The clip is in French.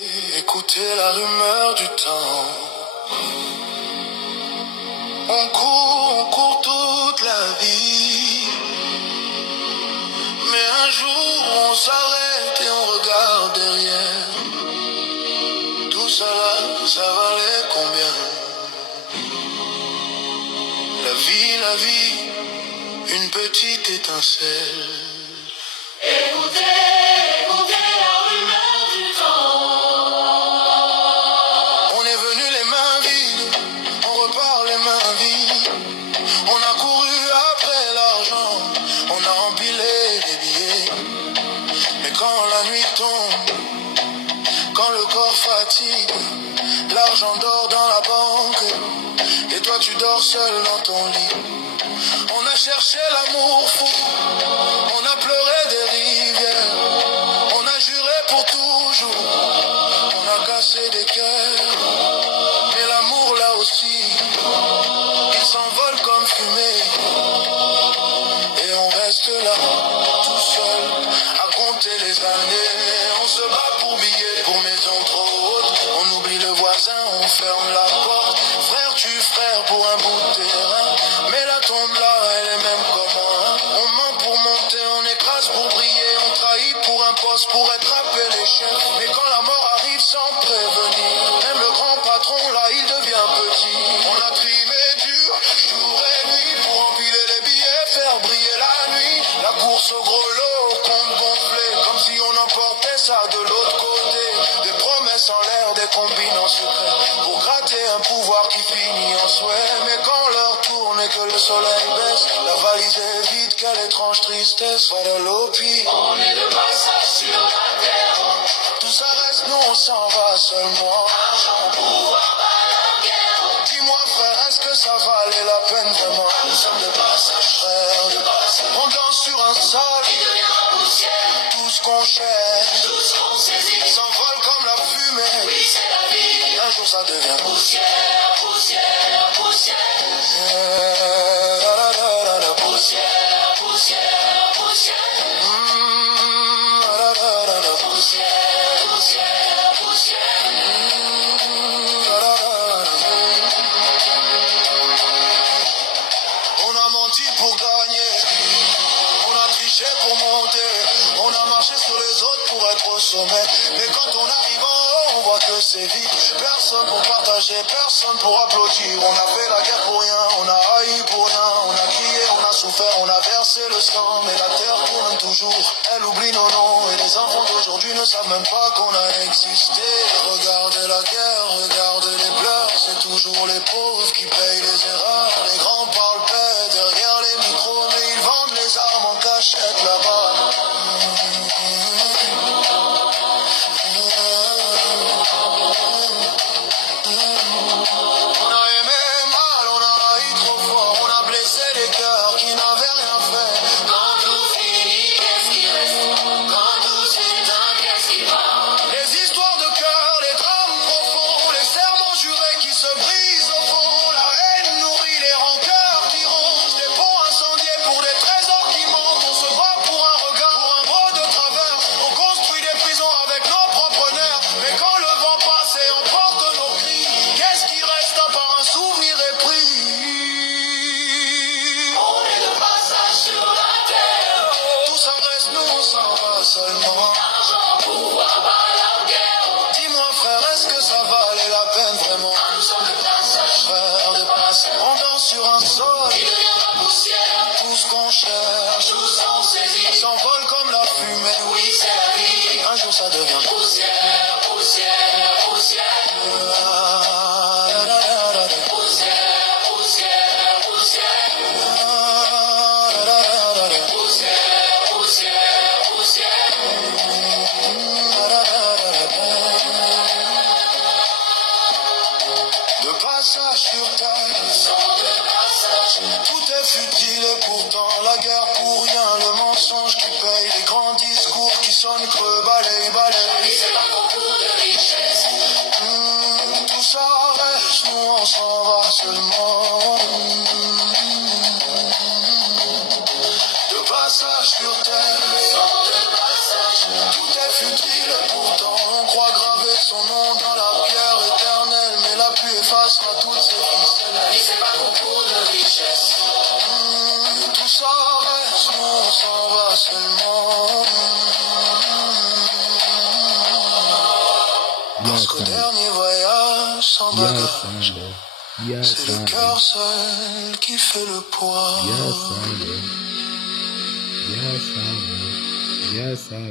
Écoutez la rumeur du temps. On court toute la vie. Mais un jour on s'arrête et on regarde derrière. Tout ça là, ça valait combien? La vie, une petite étincelle. Écoutez la rumeur du temps. On est venu les mains vides, on repart les mains vides. On a couru après l'argent, on a empilé les billets. Mais quand la nuit tombe, quand le corps fatigue, l'argent dort dans la banque, et toi tu dors seul dans ton lit. On a cherché l'amour fou, on a pleuré des rivières, on a juré pour toujours, on a cassé des cœurs. Mais l'amour là aussi, il s'envole comme fumée, et on reste là, tout seul, à compter les années. On se bat pour billets, pour maison trop haute, on oublie le voisin, on ferme la porte. Frère tue frère pour un bout de terrain, mais la tombe là, elle est même comme un. On ment pour monter, on écrase pour briller, on trahit pour un poste, pour être appelé chef. Mais quand la mort arrive sans prévenir, même le grand patron là, il devient petit. On a crié dur, jour et nuit, pour empiler les billets, faire briller la nuit. La course au gros lot, au compte gonflé, comme si on emportait ça de l'autre côté. Des promesses en l'air, des combines en secret, pour gratter un pouvoir qui finit en souhait. Mais quand l'heure tourne et que le soleil baisse, la valise est vide, quelle étrange tristesse. Voilà l'opi. On est de passage sur la terre. Tout ça reste, nous on s'en va seulement. Argent, pouvoir, balle, guerre. Dis-moi frère, est-ce que ça valait la peine vraiment? Nous sommes de passage, Frère, de passage. on danse sur un sol, Qui deviendra poussière. tout ce qu'on cherche Tout ce qu'on saisit. s'envole comme la fumée. Oui, c'est la vie. Un jour ça devient Poussière, poussière, poussière. La, la, la, la, la. Poussière, poussière, poussière. La, la, la, la, la. Poussière, poussière, poussière. La, la, la, la. On a menti pour gagner, on a triché pour monter, on a marché sur les autres pour être au sommet. Mais quand on arrive en haut, on voit que c'est vide. Personne pour partager, personne pour applaudir. On a fait la guerre pour rien, on a haï pour rien. On a crié, on a souffert, on a versé le sang. Mais la terre tourne toujours, elle oublie nos noms. Et les enfants d'aujourd'hui ne savent même pas qu'on a existé. Regardez la guerre, regardez les pleurs. C'est toujours les pauvres qui payent les erreurs. Les grands parlent paix derrière les micros, mais ils vendent les armes en cachette là-bas. On a aimé mal, on a haï trop fort, on a blessé les cœurs qui n'avaient rien fait. Quand tout finit, qu'est-ce qui reste? Quand tout s'éteint, qu'est-ce qui part? Les histoires de cœur, les drames profonds, les serments jurés qui se brisent au fond. La haine nourrit les rancœurs qui rongent, des ponts incendiés pour des trésors qui montent. On se bat pour un regard, pour un mot de travers. On construit des prisons avec nos propres nerfs. Mais quand le vent passe et emporte nos cris, qu'est-ce qui reste à part un souvenir épris? On est de passage sur la terre. Tout ça reste, nous on s'en va seulement. Argent, pouvoir, balle, guerre. Dis-moi frère, est-ce que ça valait la peine vraiment? Nous sommes de passage, Frère de passe, on danse sur un sol. qui deviendra poussière. Tout ce qu'on cherche Tout ce qu'on saisit. s'envole comme la fumée. Oui, c'est la vie. Un jour ça devient Poussière, poussière, poussière. La, la, la, la, la. Poussière, poussière, poussière. La, la, la, la, la. Poussière, poussière, poussière. La, la, la, la, la. De passage sur terre, Sont de passage. tout est futile et pourtant la guerre pour rien. Le mensonge qui paye, les grands discours qui sonnent creux, balaye, balaye. C'est pas pour son nom dans la pierre éternelle, mais la pluie effacera toutes ses ficelles. La vie c'est pas concours de richesse. Tout ça reste, nous on s'en va seulement. Parce qu'au dernier voyage sans bagage, c'est le cœur seul qui fait le poids. Yes, I